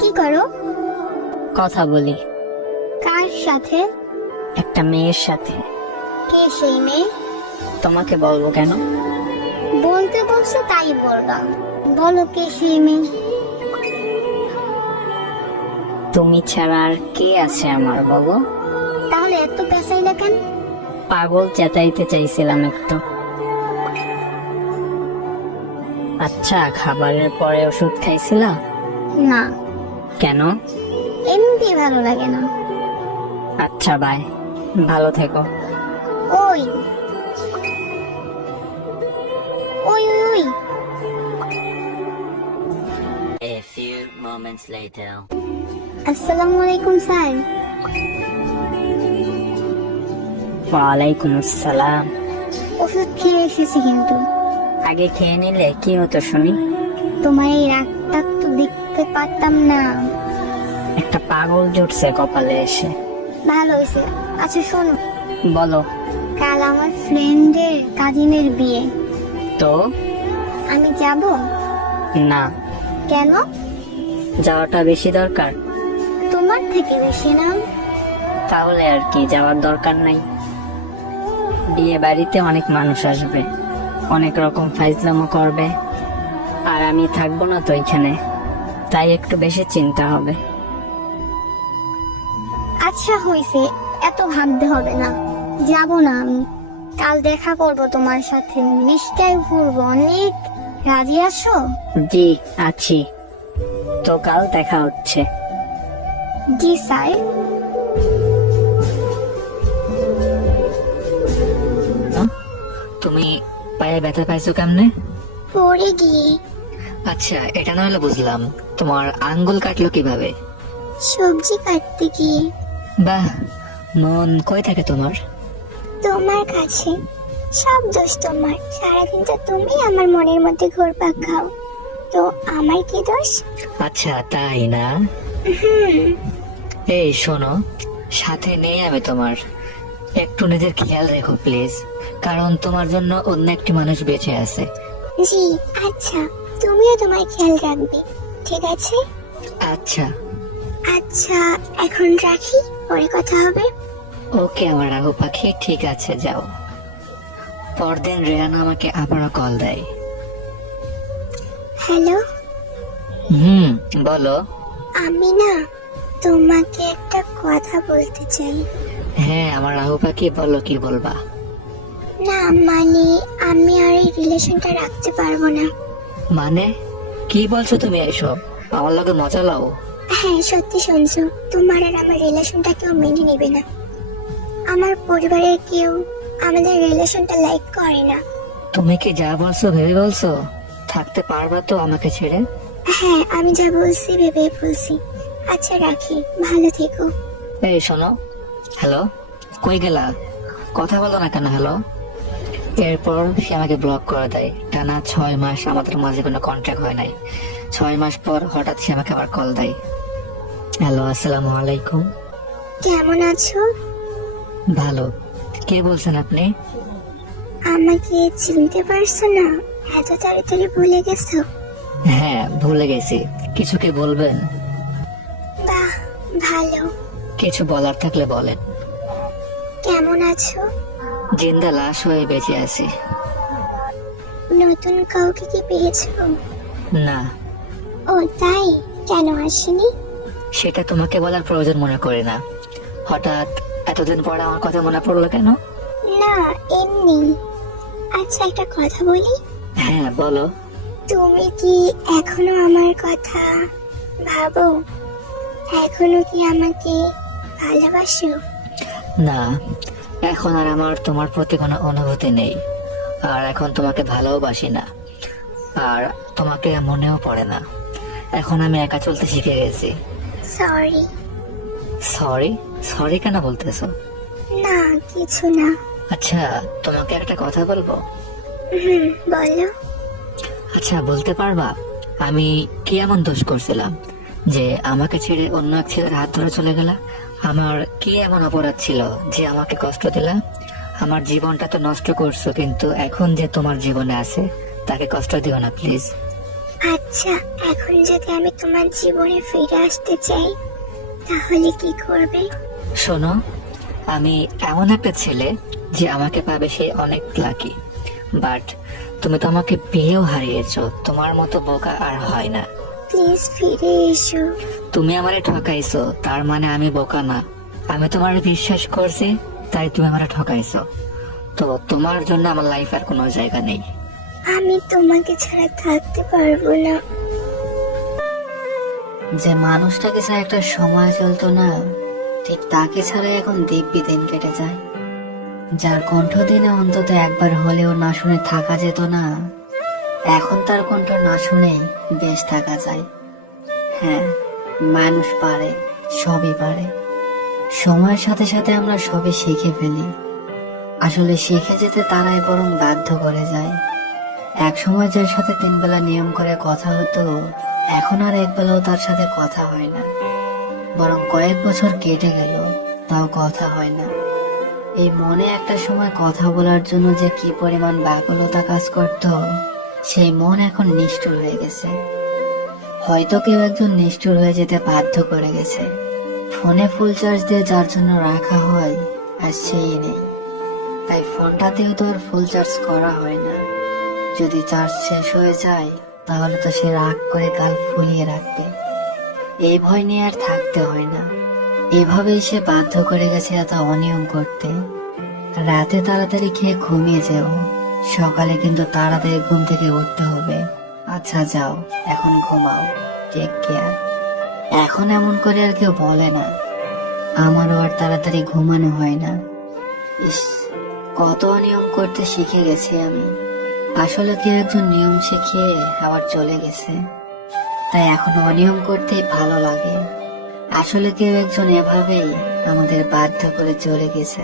কি করো? কথা বলি কার সাথে? একটা মেয়ের সাথে। কে সেই মেয়ে? তোমাকে বলবো কেন? বলতে বলছো তাই বলবা। বলো কে সেই মেয়ে? তুমি ছাড়া আর কে আছে আমার, বলো? তাহলে এত পেঁচাইলা কেন? পাগল চেতাইতে চাইছিলাম একটু। আচ্ছা, খাবারের পরে ওষুধ খাইছিলা? না, কেন? এমনি ভালো লাগে না। আচ্ছা বাই, ভালো থেকো। ওই ওই ওই ওই A few moments later. আসসালামু আলাইকুম স্যার। ওয়ালাইকুম আসসালাম। ওষুধ খেয়ে এসেছি কিন্তু। আগে খেয়ে নিলে কি হতো শুনি? তোমার এই রাগটা তো দেখতে পারতাম না। একটা পাগল জুটছে কপালে এসে। ভালো হয়েছে। আচ্ছা শোনো, বলো। কাল আমার ফ্রেন্ডের কাজিনের বিয়ে, তো? আমি যাব? না। কেন? যাওয়াটা বেশি দরকার? তোমার থেকে বেশি না। তাহলে আর কি, যাওয়ার দরকার নাই। বিয়ে বাড়িতে অনেক মানুষ আসবে, অনেক রকম ফাইজলামো করবে, আর আমি থাকবো না তো এখানে, তাই একটু বেশি চিন্তা হবে। আচ্ছা হয়েছে, এত ভাবতে হবে না। যাব না আমি। কাল দেখা করব তোমার সাথে, নিশ্চয় ঘুরবো অনেক। রাজি আছো? জি আছি। তো কাল দেখা হচ্ছে। জি স্যার। তুমি পায়ে ব্যথা পাইছো কেমনে? পরে গিয়ে। আচ্ছা, এটা না হলে বুঝলাম, তোমার আঙ্গুল কাটলো কিভাবে? সবজি কাটতে গিয়ে। বাহ, মন কই থাকে তোমার? তোমার কাছে। সব দোষ তোমার। সারাদিন তো তুমি আমার মনের মধ্যে ঘুরপাক খাও, তো আমার কি দোষ? আচ্ছা তাই না? হুম। এই শোনো, সাথে নেই আমি তোমার, একটু নিজের খেয়াল রেখো প্লিজ, কারণ তোমার জন্য অন্য একটি মানুষ বেঁচে আছে। জি আচ্ছা, তুমিও তোমার খেয়াল রাখবে, ঠিক আছে? আচ্ছা। আচ্ছা এখন রাখি, পরে কথা হবে। ওকে আমার রাঘু পাখি, ঠিক আছে যাও। পরদিন রেহানা আমাকে আবারও কল দেয়। হ্যালো, বলো। আমি না তোমাকে একটা কথা বলতে চাই। হ্যাঁ আমার রাঘু পাখি, বলো কি বলবা? না মানে, আমি আর এই রিলেশনটা রাখতে পারবো না। মানে কি বলছো তুমি এসব? আমার লগে মজা লাও? হ্যাঁ সত্যি শুনছো, তোমার আর আমার রিলেশনটা কেউ মেনে নেবে না। আমার পরিবারের কেউ আমাদের রিলেশনটা লাইক করে না। তুমি কি যা বলছো ভেবে বলছো? থাকতে পারবা তো আমাকে ছেড়ে? হ্যাঁ আমি যা বলছি ভেবে বলছি। আচ্ছা রাখি, ভালো থেকো। এই শোনো, হ্যালো, কই গেলা? কথা বলো না কেন? হ্যালো। এরপর সে আমাকে ব্লক করে দেয়। টানা 6 মাস আমাদের মাঝে কোনো কন্ট্যাক্ট হয় নাই। 6 মাস পর হঠাৎ সে আমাকে আবার কল দেয়। হ্যালো, আসসালামু আলাইকুম। কেমন আছো? ভালো। কে বলছেন আপনি? আমাকে চিনতে পারছো না? এত তাড়াতাড়ি ভুলে গেছো? হ্যাঁ ভুলে গেছি। কিছু কি বলবেন? বাহ, ভালো। কিছু বলার থাকলে বলেন। কেমন আছো? জিন্দা লাশ হয়ে বেঁচে আছি। নতুন কাউকে কি পেয়েছো? না। ও তাই? কেন আসেনি? সেটা তোমাকে বলার প্রয়োজন মনে করি না। হঠাৎ এতদিন পর আমার কথা মনে পড়লো কেন? না এমনি। আচ্ছা একটা কথা বলি। হ্যাঁ বলো। তুমি কি এখনো আমার কথা ভাবো? এখনো কি আমাকে ভালোবাসো? না, এখন আর আমার তোমার প্রতি কোনো অনুভূতি নেই, আর এখন তোমাকে ভালোবাসি না, আর তোমাকে মনেও পড়ে না। এখন আমি একা চলতে শিখে গেছি। সরি। সরি? সরি কেন বলতেছো? না কিছু না। আচ্ছা তোমাকে একটা কথা বলবো? বলো। আচ্ছা বলতে পারবা আমি কি এমন দোষ করছিলাম যে আমাকে ছেড়ে অন্য এক ছেলের হাত ধরে চলে গেলা? আমার কি এমন অপরাধ ছিল যে আমাকে কষ্ট দিলা? আমার জীবনটা তো নষ্ট করছো, কিন্তু এখন যে তোমার জীবনে আছে তাকে কষ্ট দিও না প্লিজ। আচ্ছা, এখন যদি আমি তোমার জীবনে ফিরে আসতে চাই তাহলে কি করবে? শোনো, আমি এমন একটা ছেলে যে আমাকে পাবে সে অনেক লাকি, বাট তুমি তো আমাকে বিয়েও হারিয়েছো, তোমার মতো বোকা আর হয় না। প্লিজ ফিরে এসো। তুমি আমারে ঠকাইছো, তার মানে আমি বোকা না। আমি তোমার বিশ্বাস করছি, তাই তুমি আমারে ঠকাইছো। তো তোমার জন্য আমার লাইফ আর কোনো জায়গা নেই। আমি তোমাকে ছাড়া থাকতে পারবো না। যে মানুষটাকে ছাড়া একটা সময় চলতো না, ঠিক তাকে ছাড়া এখন দিব্যি দিন কেটে যায়। যার কণ্ঠ দিনে অন্তত একবার হলেও না শুনে থাকা যেত না, এখন তার কণ্ঠ না শুনে বেশ থাকা যায়। হ্যাঁ, মানুষ পারে, সবই পারে। সময়ের সাথে সাথে আমরা সবই শিখে ফেলি। আসলে শিখে যেতে তারাই বরং বাধ্য করে যায়। এক সময় যার সাথে 3 বেলা নিয়ম করে কথা হতো, এখন আর একবেলাও তার সাথে কথা হয় না। বরং কয়েক বছর কেটে গেল, তাও কথা হয় না। এই মনে একটা সময় কথা বলার জন্য যে কি পরিমাণ ব্যাকুলতা কাজ করত, সেই মন এখন নিষ্ঠুর হয়ে গেছে। হয়তো কেউ একজন নিষ্ঠুর হয়ে যেতে বাধ্য করে গেছে। ফোনে ফুল চার্জ দিয়ে যার জন্য রাখা হয়, আর সেই নেই, তাই ফোনটাতেও তো আর ফুল চার্জ করা হয় না। যদি চার্জ শেষ হয়ে যায়, তাহলে তো সে রাগ করে গাল ফুলিয়ে রাখবে। এই ভয় নিয়ে আর থাকতে হয় না। এভাবেই সে বাধ্য করে গেছে এত অনিয়ম করতে। রাতে তাড়াতাড়ি খেয়ে ঘুমিয়ে যেও, সকালে কিন্তু তাড়াতাড়ি ঘুম থেকে উঠতে হবে। আচ্ছা যাও, এখন ঘুমাও, টেক কেয়ার। এখন এমন করে আর কেউ বলে না। আমারও আর তাড়াতাড়ি ঘুমানো হয় না। ইস, কত অনিয়ম করতে শিখে গেছি আমি। আসলে কেউ একজন নিয়ম শিখিয়ে আবার চলে গেছে, তাই এখন অনিয়ম করতেই ভালো লাগে। আসলে কেউ একজন এভাবেই আমাদের বাধ্য করে চলে গেছে।